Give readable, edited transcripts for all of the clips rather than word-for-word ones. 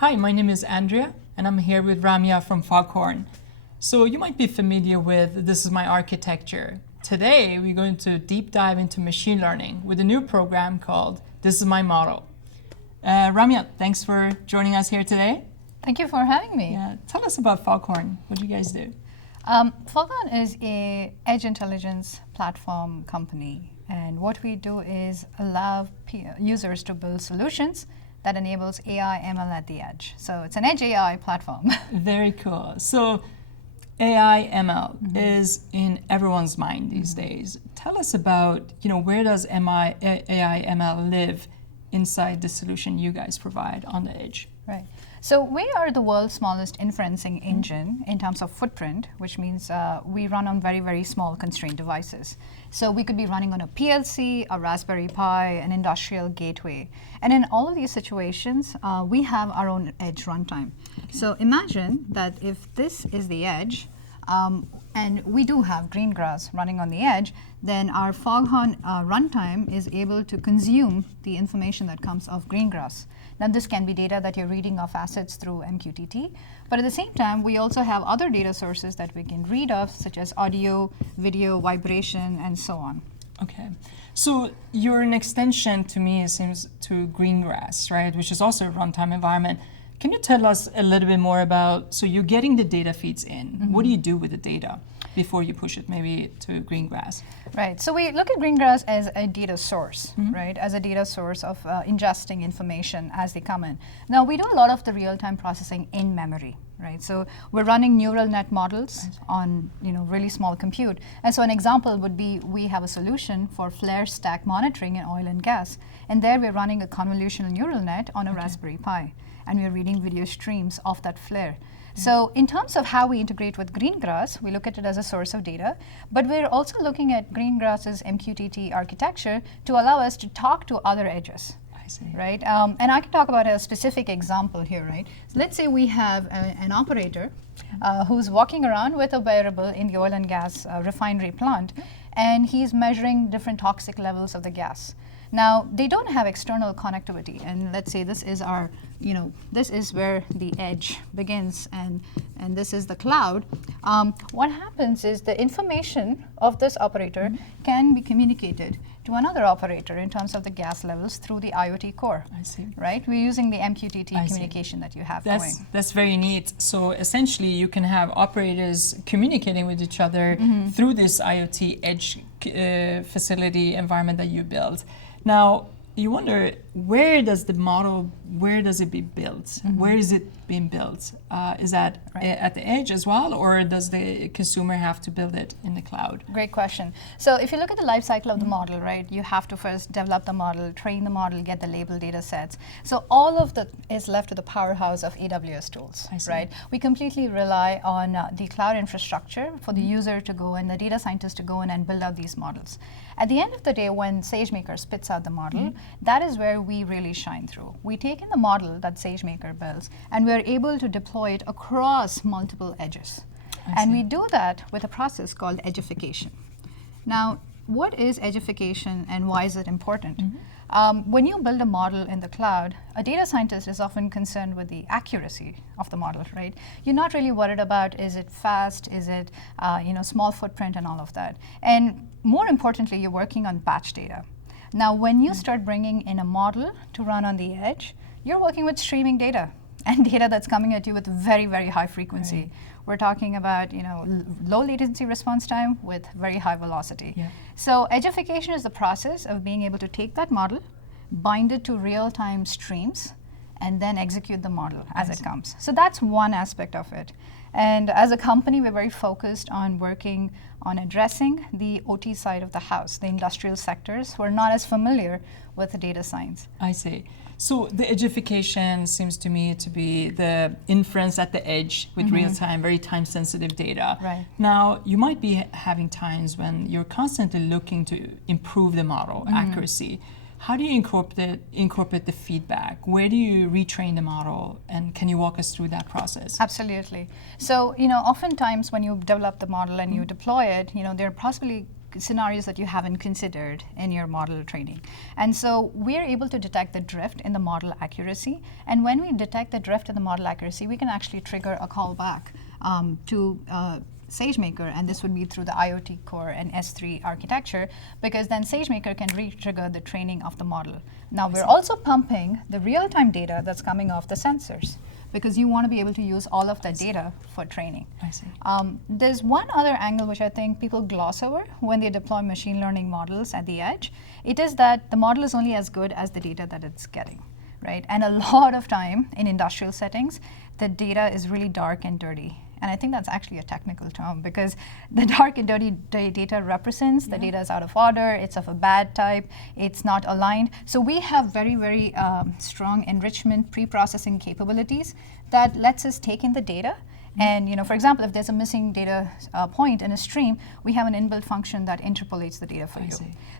Hi, my name is Andrea, and I'm here with Ramya from FogHorn. So you might be familiar with This Is My Architecture. Today, we're going to deep dive into machine learning with a new program called This Is My Model. Ramya, thanks for joining us here today. Thank you for having me. Yeah, tell us about FogHorn. What do you guys do? FogHorn is a edge intelligence platform company, and what we do is allow users to build solutions that enables AI ML at the edge. So it's an edge AI platform. Very cool. So AI ML is in everyone's mind these days. Tell us about, where does AI ML live inside the solution you guys provide on the edge? Right. So we are the world's smallest inferencing engine in terms of footprint, which means we run on very, very small constrained devices. So we could be running on a PLC, a Raspberry Pi, an industrial gateway. And in all of these situations, we have our own edge runtime. Okay. So imagine that if this is the edge, and we do have green grass running on the edge, then our FogHorn runtime is able to consume the information that comes off green grass. Now this can be data that you're reading off assets through MQTT, but at the same time, we also have other data sources that we can read off, such as audio, video, vibration, and so on. Okay. So you're an extension, to me, it seems, to Greengrass, right, which is also a runtime environment. Can you tell us a little bit more about, so you're getting the data feeds in. What do you do with the data before you push it maybe to Greengrass? Right, so we look at Greengrass as a data source, right, as a data source of ingesting information as they come in. Now, we do a lot of the real-time processing in memory, right? So we're running neural net models on really small compute. And so an example would be we have a solution for flare stack monitoring in oil and gas. And there we're running a convolutional neural net on a Raspberry Pi. And we're reading video streams off that flare. So in terms of how we integrate with Greengrass, we look at it as a source of data, but we're also looking at Greengrass's MQTT architecture to allow us to talk to other edges. I see. Right? And I can talk about a specific example here, right? So let's say we have an operator who's walking around with a wearable in the oil and gas refinery plant, and he's measuring different toxic levels of the gas. Now, they don't have external connectivity, and let's say this is our, this is where the edge begins, and this is the cloud. What happens is the information of this operator can be communicated to another operator in terms of the gas levels through the IoT core. I see. Right? We're using the MQTT communication that you have going. That's very neat. So essentially, you can have operators communicating with each other through this IoT edge facility environment that you built. Now, you wonder, where does it be built? Where is it being built? Is that at the edge as well, or does the consumer have to build it in the cloud? Great question. So if you look at the life cycle of the model, right, you have to first develop the model, train the model, get the label data sets. So all of that is left to the powerhouse of AWS tools, right? We completely rely on the cloud infrastructure for the user to go and the data scientist to go in and build out these models. At the end of the day, when SageMaker spits out the model, that is where we really shine through. We take in the model that SageMaker builds, and we're able to deploy it across multiple edges. And we do that with a process called edgification. Now, what is edgification and why is it important? When you build a model in the cloud, a data scientist is often concerned with the accuracy of the model, right? You're not really worried about, is it fast, is it small footprint and all of that. And more importantly, you're working on batch data. Now, when you start bringing in a model to run on the edge, you're working with streaming data and data that's coming at you with very, very high frequency. Right. We're talking about low latency response time with very high velocity. Yeah. So edgification is the process of being able to take that model, bind it to real-time streams, and then execute the model as it comes. So that's one aspect of it. And as a company, we're very focused on working on addressing the OT side of the house, the industrial sectors who are not as familiar with the data science. I see. So the edgification seems to me to be the inference at the edge with real-time, very time-sensitive data. Right. Now, you might be having times when you're constantly looking to improve the model accuracy. How do you incorporate the feedback? Where do you retrain the model? And can you walk us through that process? Absolutely. So, oftentimes when you develop the model and you deploy it, there are possibly scenarios that you haven't considered in your model training. And so we're able to detect the drift in the model accuracy. And when we detect the drift in the model accuracy, we can actually trigger a callback to SageMaker, and this would be through the IoT core and S3 architecture, because then SageMaker can re-trigger the training of the model. Now we're also pumping the real-time data that's coming off the sensors, because you want to be able to use all of that data for training. I see. There's one other angle which I think people gloss over when they deploy machine learning models at the edge. It is that the model is only as good as the data that it's getting, right? And a lot of time in industrial settings, the data is really dark and dirty. And I think that's actually a technical term, because the dark and dirty data represents the data is out of order, it's of a bad type, it's not aligned. So we have very, very strong enrichment pre-processing capabilities that lets us take in the data. And for example, if there's a missing data point in a stream, we have an inbuilt function that interpolates the data for you.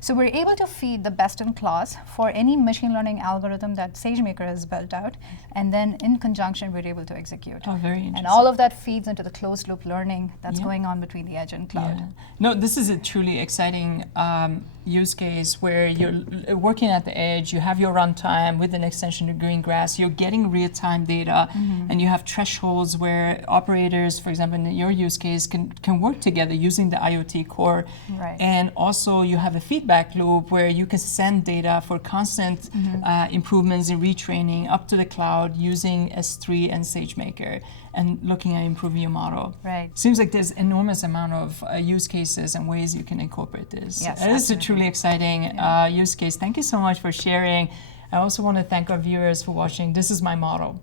So we're able to feed the best in class for any machine learning algorithm that SageMaker has built out, and then in conjunction, we're able to execute. Oh, very interesting. And all of that feeds into the closed loop learning that's going on between the edge and cloud. Yeah. No, this is a truly exciting use case where you're working at the edge, you have your runtime with an extension to Greengrass, you're getting real-time data, and you have thresholds where operators, for example, in your use case, can work together using the IoT core. Right. And also you have a feedback loop where you can send data for constant improvements and retraining up to the cloud using S3 and SageMaker, and looking at improving your model. Right. Seems like there's enormous amount of use cases and ways you can incorporate this. Yes, This is a truly exciting use case. Thank you so much for sharing. I also want to thank our viewers for watching. This is my model.